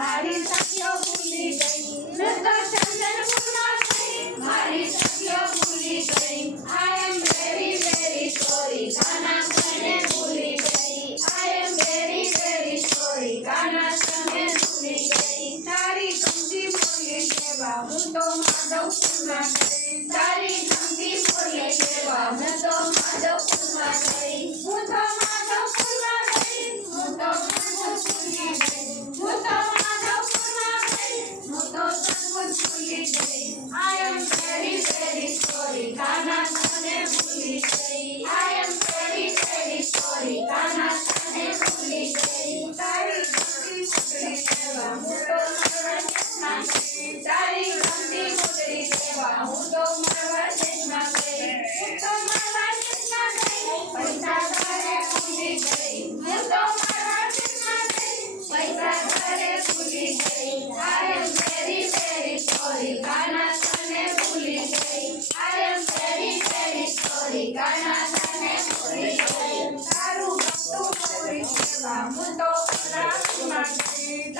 મારી સખીઓ ભૂલી ગઈ મેં તો ચંદનપુરમાં ગઈ મારી સખીઓ ભૂલી ગઈ આઈ એમ વેરી વેરી સોરી ગાના તને ભૂલી ગઈ આઈ એમ વેરી વેરી સોરી ગાના તને ભૂલી ગઈ તારી ગમતી બોલી કેવા હું તો માધવપુરમાં ગઈ તારી ગમતી બોલી કેવા હું તો માધવપુરમાં ગઈ હું તો માધવપુરમાં ગઈ હું તો ભૂલી ગઈ હું તો માધવપુરમાં ગઈ હું તો ભૂલી ગઈ આઈ એમ વેરી વેરી સોરી ગાના તને ભૂલી ગઈ આઈ એમ વેરી વેરી સોરી ગાના તને ભૂલી ગઈ તારી ગમતી બોલી કેવા હું તો માધવપુરમાં ગઈ તારી ગમતી બોલી કેવા હું તો માધવપુરમાં ગઈ હું તો માધવપુરમાં ગઈ પૈસા ઘરે ભૂલી ગઈ હું તો માધવપુરમાં ગઈ પૈસા ઘરે ભૂલી ગઈ આઈ એમ વેરી વેરી સોરી ગાના તને ભૂલી ગઈ આઈ એમ વેરી વેરી સોરી ગાના તને ભૂલી ગઈ તારું ગમતું બોલી કેવા હું તો માધવપુરમાં ગઈ